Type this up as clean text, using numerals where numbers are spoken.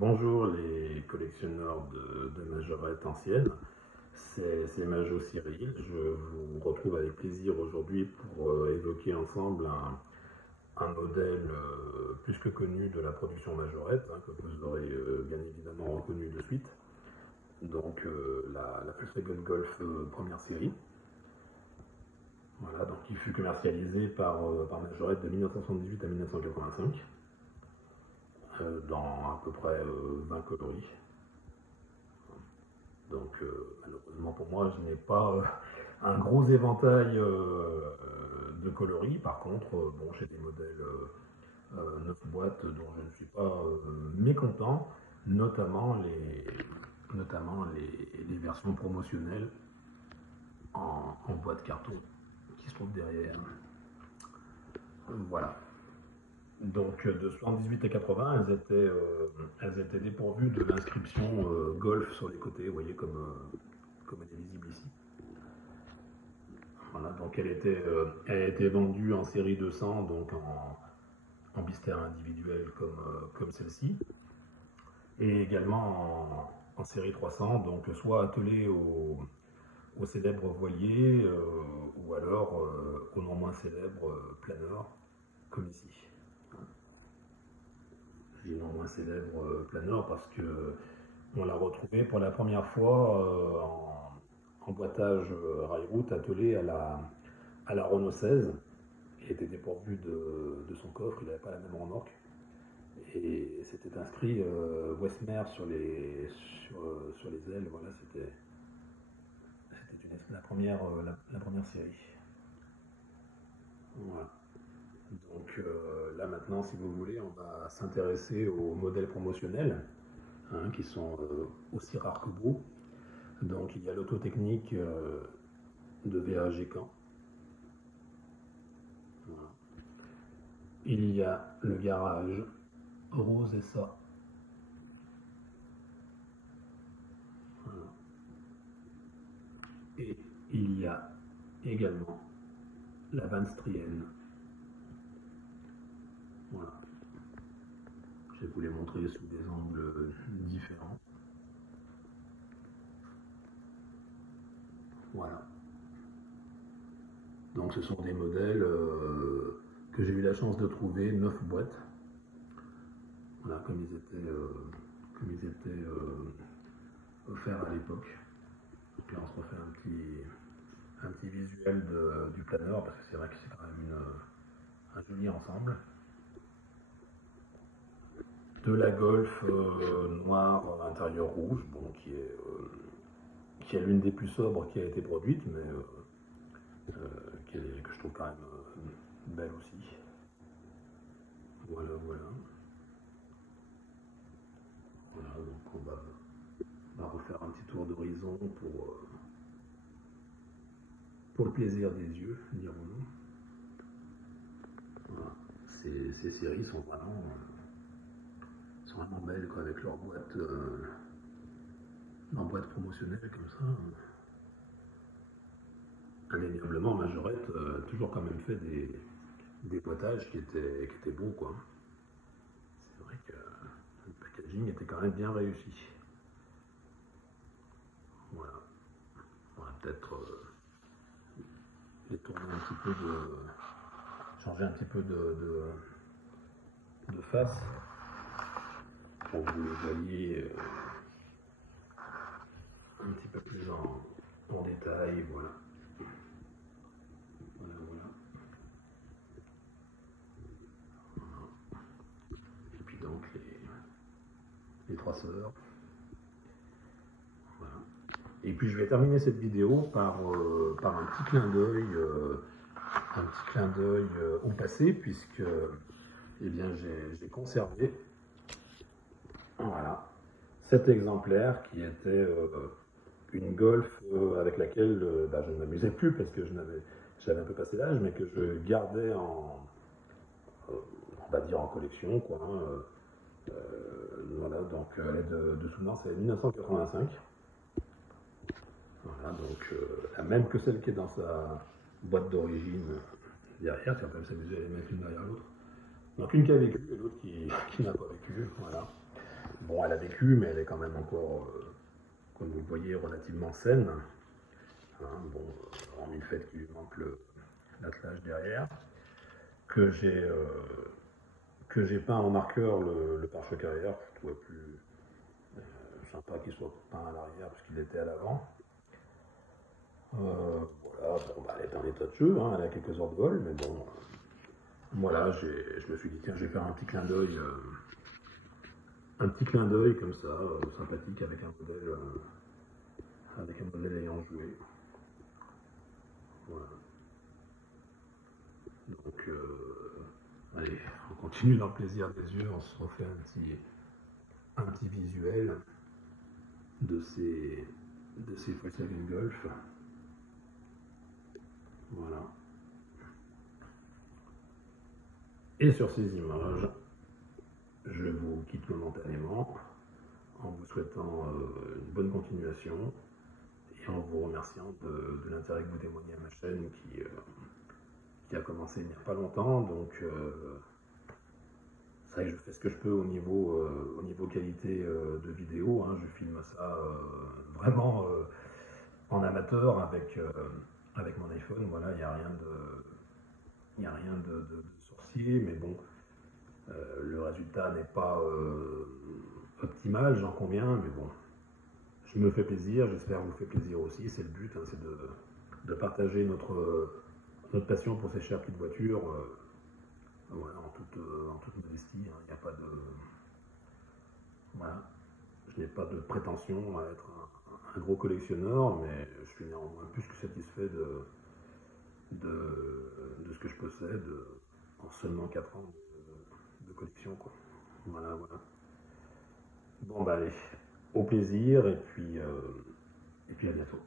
Bonjour les collectionneurs de majorettes anciennes, c'est Majo Cyril. Je vous retrouve avec plaisir aujourd'hui pour évoquer ensemble un modèle plus que connu de la production majorette, que vous aurez bien évidemment reconnu de suite. Donc la Volkswagen Golf première série. Voilà, donc qui fut commercialisé par Majorette de 1978 à 1985. Dans à peu près 20 coloris. Donc malheureusement pour moi, je n'ai pas un gros éventail de coloris. Par contre, bon, j'ai des modèles 9 boîtes dont je ne suis pas mécontent, notamment les versions promotionnelles en boîte carton qui se trouvent derrière. Voilà. Donc de 78 à 80, elles étaient dépourvues de l'inscription Golf sur les côtés, vous voyez comme elle est visible ici. Voilà, donc elle était vendue en série 200, donc en blister individuel comme celle-ci, et également en série 300, donc soit attelée au célèbre voilier, ou alors au non moins célèbre planeur, comme ici. J'ai non moins célèbre planeur parce que on l'a retrouvé pour la première fois en boîtage rail-route attelé à la Renault 16. Il était dépourvu de son coffre, il n'avait pas la même remorque. Et c'était inscrit Westmer sur les ailes. Voilà, c'était la première série. Voilà. Donc là maintenant, si vous voulez, on va s'intéresser aux modèles promotionnels, qui sont aussi rares que beaux. Donc il y a l'autotechnique de VAG Caen. Voilà. Il y a le garage Rose et ça. Voilà. Et il y a également la Van Strienne. Voilà. Je vais vous les montrer sous des angles différents. Voilà. Donc ce sont des modèles que j'ai eu la chance de trouver, 9 boîtes. Voilà, comme ils étaient offerts à l'époque. Donc là on se refait un petit visuel du planeur, parce que c'est vrai que c'est quand même un joli ensemble. De la Golf noire intérieur rouge, bon, qui est l'une des plus sobres qui a été produite, mais que je trouve quand même belle aussi. Voilà. Voilà, donc on va refaire un petit tour d'horizon pour le plaisir des yeux, dirons-nous. Voilà. Ces séries sont vraiment belles, quoi, avec leur boîte promotionnelle comme ça. Indéniablement, Majorette a toujours quand même fait des boîtages qui étaient beaux, quoi. C'est vrai que le packaging était quand même bien réussi. Voilà. On va peut-être les tourner un petit peu changer un petit peu de face pour que vous les voyez un petit peu plus en détail. Voilà. Et puis donc les trois sœurs. Voilà. Et puis je vais terminer cette vidéo par un petit clin d'œil au passé, puisque eh bien j'ai conservé, voilà, cet exemplaire qui était une Golf avec laquelle je ne m'amusais plus parce que j'avais un peu passé l'âge, mais que je gardais on va dire en collection, quoi. Voilà, donc elle est de souvenance, c'est 1985. Voilà, donc la même que celle qui est dans sa boîte d'origine derrière, c'est un peu s'amuser à les mettre l'une derrière l'autre. Donc une qui a vécu et l'autre qui n'a pas vécu, voilà. Bon, elle a vécu, mais elle est quand même encore, comme vous le voyez, relativement saine. Hein, bon, hormis le fait qu'il lui manque l'attelage derrière, que j'ai euh, que j'ai peint en marqueur le pare-choc arrière. Je trouvais plus sympa qu'il soit peint à l'arrière parce qu'il était à l'avant. Voilà, bon, bah, elle est en état de jeu, hein, elle a quelques heures de vol, mais bon, voilà, je me suis dit, tiens, je vais faire un petit clin d'œil comme ça, sympathique avec un modèle ayant joué. Voilà. Donc, allez, on continue dans le plaisir des yeux, on se refait un petit visuel de ces Volkswagen Golf. Voilà. Et sur ces images, je vous quitte momentanément en vous souhaitant une bonne continuation et en vous remerciant de l'intérêt que vous témoignez à ma chaîne qui a commencé il n'y a pas longtemps. Donc, c'est vrai que je fais ce que je peux au niveau qualité de vidéo. Hein. Je filme ça vraiment en amateur avec mon iPhone. Voilà, il n'y a rien de sorcier, mais bon, le résultat n'est pas optimal, j'en conviens, mais bon, je me fais plaisir, j'espère vous faire plaisir aussi. C'est le but, hein, c'est de partager notre passion pour ces chères petites voitures. Voilà, en toute modestie, hein, il n'y a pas de. Voilà, je n'ai pas de prétention à être un gros collectionneur, mais je suis néanmoins plus que satisfait de ce que je possède en seulement 4 ans de collection, quoi. Voilà, voilà. Bon, bah allez, au plaisir, et puis à bientôt.